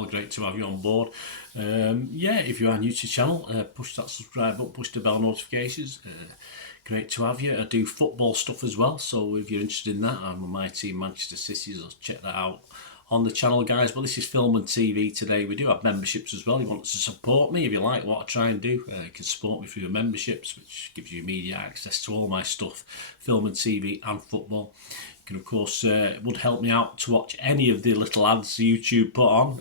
well. Great to have you on board. Yeah, if you are new to the channel, push that subscribe button, push the bell notifications. Great to have you. I do football stuff as well, so if you're interested in that, I'm on my team, Manchester City, so check that out on the channel, guys. But this is film and TV today. We do have memberships as well. You want to support me, if you like what I try and do, you can support me through your memberships, which gives you immediate access to all my stuff, film and TV and football. You can, of course, it would help me out to watch any of the little ads YouTube put on.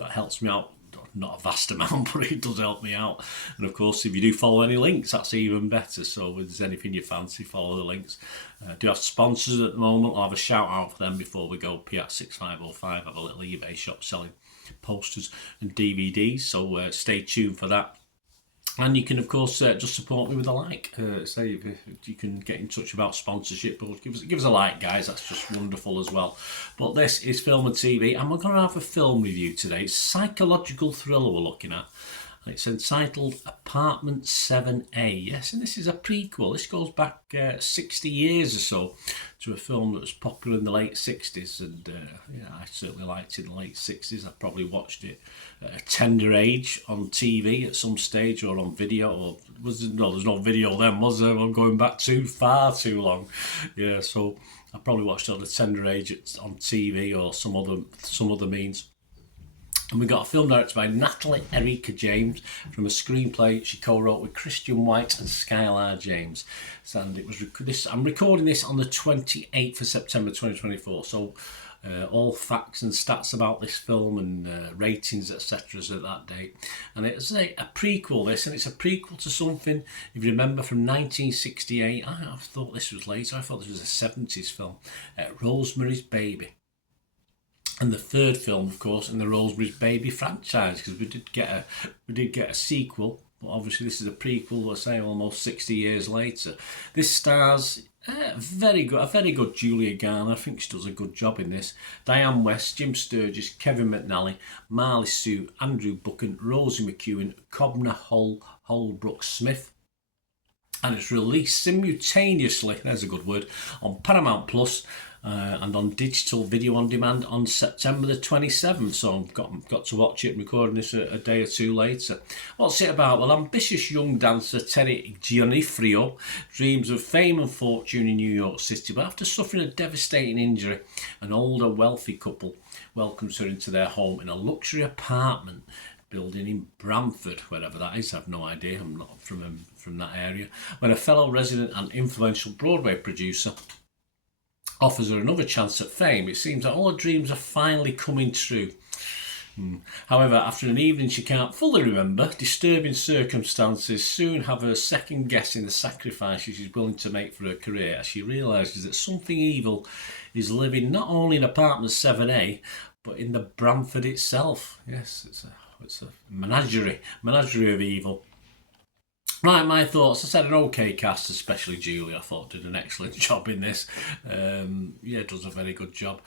That helps me out. Not a vast amount, but it does help me out. And of course, if you do follow any links, that's even better. So if there's anything you fancy, follow the links. I do have sponsors at the moment. I'll have a shout out for them before we go. Piat6505 have a little eBay shop selling posters and DVDs, so stay tuned for that. And you can, of course, just support me with a like. Say if you can get in touch about sponsorship, but give us a like, guys. That's just wonderful as well. But this is film and TV, and we're going to have a film review today. It's a psychological thriller we're looking at. And it's entitled Apartment 7A. Yes, and this is a prequel. This goes back 60 years or so to a film that was popular in the late 60s. And yeah, I certainly liked it in the late 60s. I probably watched it at a tender age on TV at some stage, or on video. Or there's no video then, was there? I'm going back far too long. Yeah, so I probably watched it at a tender age on TV or some other means. And we got a film directed by Natalie Erika James from a screenplay she co-wrote with Christian White and Skylar James. And it was I'm recording this on the 28th of September 2024. So all facts and stats about this film and ratings, etc. is at that date. And it's a prequel, this, and it's a prequel to something, if you remember, from 1968. I thought this was later. I thought this was a 70s film, Rosemary's Baby. And the third film, of course, in the Rosemary's Baby franchise, because we did get a sequel, but obviously this is a prequel. Let's say almost 60 years later. This stars a very good Julia Garner. I think she does a good job in this. Diane West, Jim Sturgis, Kevin McNally, Marley Sue, Andrew Buchan, Rosie McEwen, Cobner Holbrook Smith. And it's released simultaneously, there's a good word, on Paramount Plus. And on digital video on demand on September the 27th. So I've got to watch it, recording this a day or two later. What's it about? Well, ambitious young dancer Terry Gianifrio dreams of fame and fortune in New York City, but after suffering a devastating injury, an older wealthy couple welcomes her into their home in a luxury apartment building in Bramford, wherever that is. I have no idea. I'm not from that area. When a fellow resident and influential Broadway producer offers her another chance at fame, it seems that all her dreams are finally coming true. However, after an evening she can't fully remember, disturbing circumstances soon have her second guessing the sacrifices she's willing to make for her career, as she realises that something evil is living not only in apartment 7A, but in the Bramford itself. Yes, it's a menagerie of evil. Right, my thoughts. I said an okay cast, especially Julia. I thought did an excellent job in this. Yeah, does a very good job.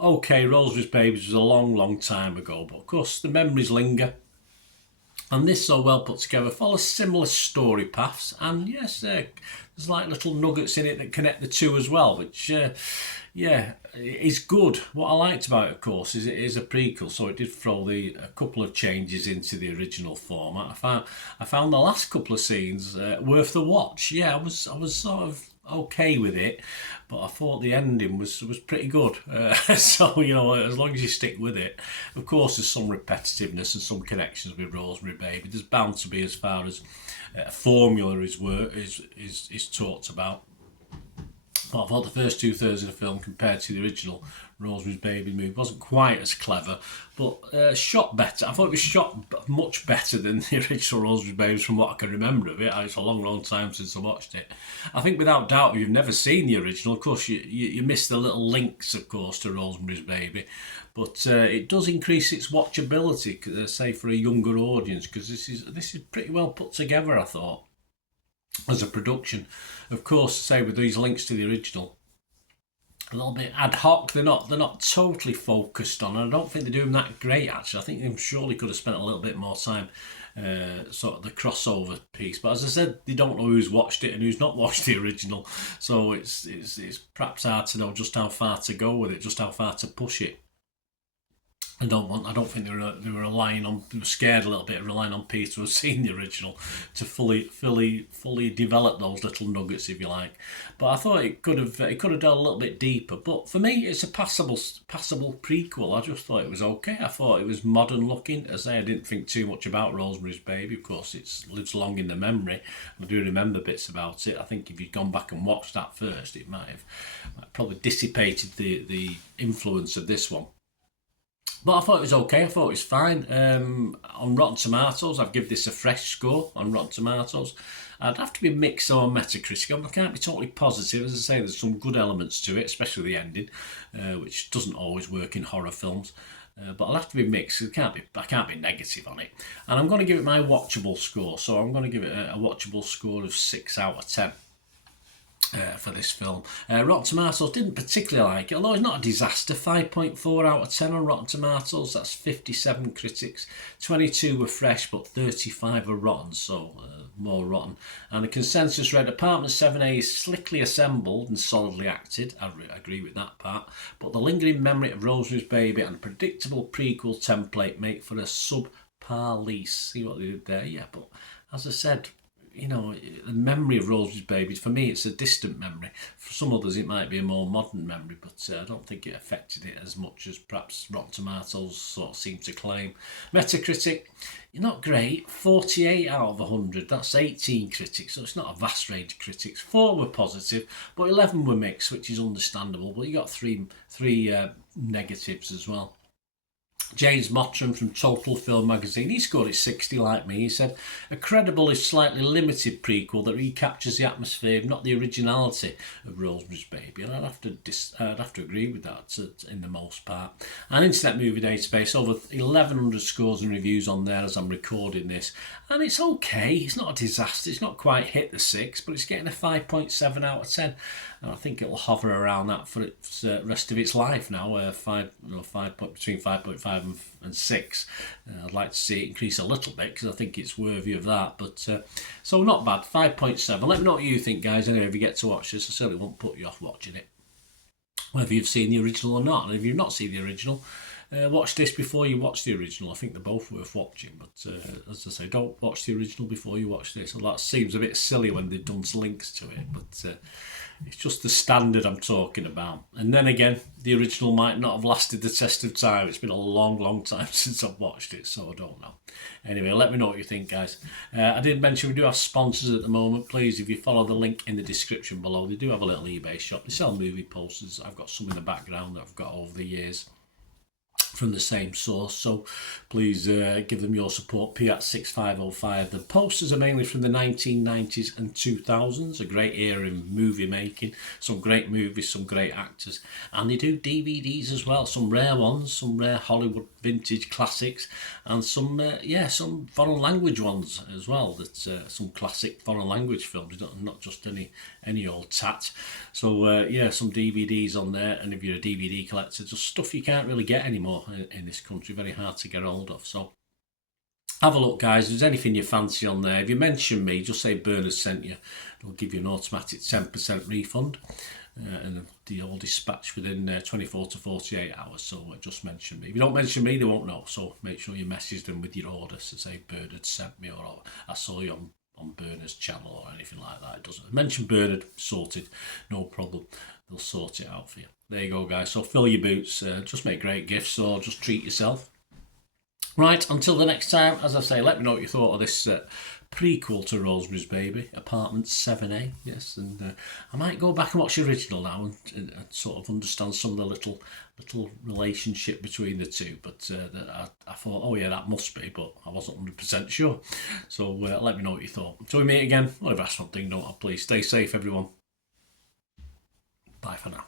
Okay, Rosemary's Baby was a long time ago, but of course the memories linger. And this, so well put together, follows similar story paths, and yes, there's like little nuggets in it that connect the two as well, which yeah, is good. What I liked about it, of course, is it is a prequel, so it did throw a couple of changes into the original format. I found the last couple of scenes worth the watch. Yeah, I was sort of okay with it, but I thought the ending was pretty good. So, you know, as long as you stick with it. Of course, there's some repetitiveness and some connections with Rosemary Baby. There's bound to be, as far as formula is talked about. But I thought the first 2/3 of the film, compared to the original Rosemary's Baby movie, wasn't quite as clever, but shot better. I thought it was shot much better than the original Rosemary's Baby, from what I can remember of it. It's a long time since I watched it. I think without doubt, if you've never seen the original, of course, you miss the little links, of course, to Rosemary's Baby. But it does increase its watchability, say, for a younger audience, because this is pretty well put together, I thought, as a production. Of course, say, with these links to the original, a little bit ad hoc. They're not totally focused on, and I don't think they do them that great, actually. I think they surely could have spent a little bit more time sort of the crossover piece. But as I said, they don't know who's watched it and who's not watched the original, so it's perhaps hard to know just how far to go with it, just how far to push it. I don't think they were relying on. They were scared a little bit, relying on Peter to have seen the original to fully develop those little nuggets, if you like. But I thought it could have done a little bit deeper. But for me, it's a passable prequel. I just thought it was okay. I thought it was modern looking. As I didn't think too much about Rosemary's Baby. Of course, it lives long in the memory. I do remember bits about it. I think if you'd gone back and watched that first, it might have probably dissipated the influence of this one. But I thought it was okay. I thought it was fine. On Rotten Tomatoes, I've given this a fresh score on Rotten Tomatoes. I'd have to be mixed on Metacritic. I can't be totally positive. As I say, there's some good elements to it, especially the ending, which doesn't always work in horror films. But I'll have to be mixed. I can't be negative on it. And I'm going to give it my watchable score. So I'm going to give it a watchable score of 6 out of 10. For this film. Rotten Tomatoes didn't particularly like it, although it's not a disaster. 5.4 out of 10 on Rotten Tomatoes. That's 57 critics. 22 were fresh, but 35 were rotten, so more rotten. And the consensus read, Apartment 7A is slickly assembled and solidly acted. I agree with that part. But the lingering memory of Rosemary's Baby and predictable prequel template make for a subpar lease. See what they did there? Yeah, but as I said, the memory of Rosemary's Baby, for me, it's a distant memory. For some others, it might be a more modern memory, but I don't think it affected it as much as perhaps Rotten Tomatoes sort of seem to claim. Metacritic, not great. 48 out of 100. That's 18 critics, so it's not a vast range of critics. 4 were positive, but 11 were mixed, which is understandable. But you got three negatives as well. James Mottram from Total Film magazine, he scored it 60 like me. He said, a credible if slightly limited prequel that recaptures the atmosphere, not the originality of Rosemary's Baby. And I'd have to agree with that in the most part. And Internet Movie Database, over 1,100 scores and reviews on there as I'm recording this. And it's okay. It's not a disaster. It's not quite hit the 6, but it's getting a 5.7 out of 10. And I think it'll hover around that for its rest of its life now, between 5.5 and 6. I'd like to see it increase a little bit because I think it's worthy of that. But so not bad, 5.7. Let me know what you think, guys. Anyway, if you get to watch this, I certainly won't put you off watching it, whether you've seen the original or not. And if you've not seen the original, watch this before you watch the original. I think they're both worth watching, but as I say, don't watch the original before you watch this. Well, that seems a bit silly when they've done links to it, but it's just the standard I'm talking about. And then again, the original might not have lasted the test of time. It's been a long time since I've watched it, so I don't know. Anyway, let me know what you think, guys. I did mention we do have sponsors at the moment. Please, if you follow the link in the description below, they do have a little eBay shop. They sell movie posters. I've got some in the background that I've got over the years from the same source, so please give them your support. P@6505. The posters are mainly from the 1990s and 2000s, a great era in movie making, some great movies, some great actors, and they do DVDs as well, some rare ones, some rare Hollywood vintage classics, and some foreign language ones as well, that's some classic foreign language films, not just any old tat. So some DVDs on there, and if you're a DVD collector, just stuff you can't really get anymore in this country, very hard to get hold of. So have a look, guys. If there's anything you fancy on there, if you mention me, just say Bernard sent you. It'll give you an automatic 10% refund, and the all dispatch within 24 to 48 hours. So just mention me. If you don't mention me, they won't know. So make sure you message them with your order to say Bernard sent me, or I saw you on Bernard's channel or anything like that. It doesn't mention Bernard, sorted, no problem. They'll sort it out for you. There you go, guys. So fill your boots, just make great gifts, or just treat yourself. Right, until the next time, as I say, let me know what you thought of this prequel to Rosemary's Baby, Apartment 7A. Yes, and I might go back and watch the original now and sort of understand some of the little relationship between the two. But I thought, oh yeah, that must be, but I wasn't 100% sure. So let me know what you thought. Until we meet again, whatever that's one thing, don't I? Please stay safe, everyone. Bye for now.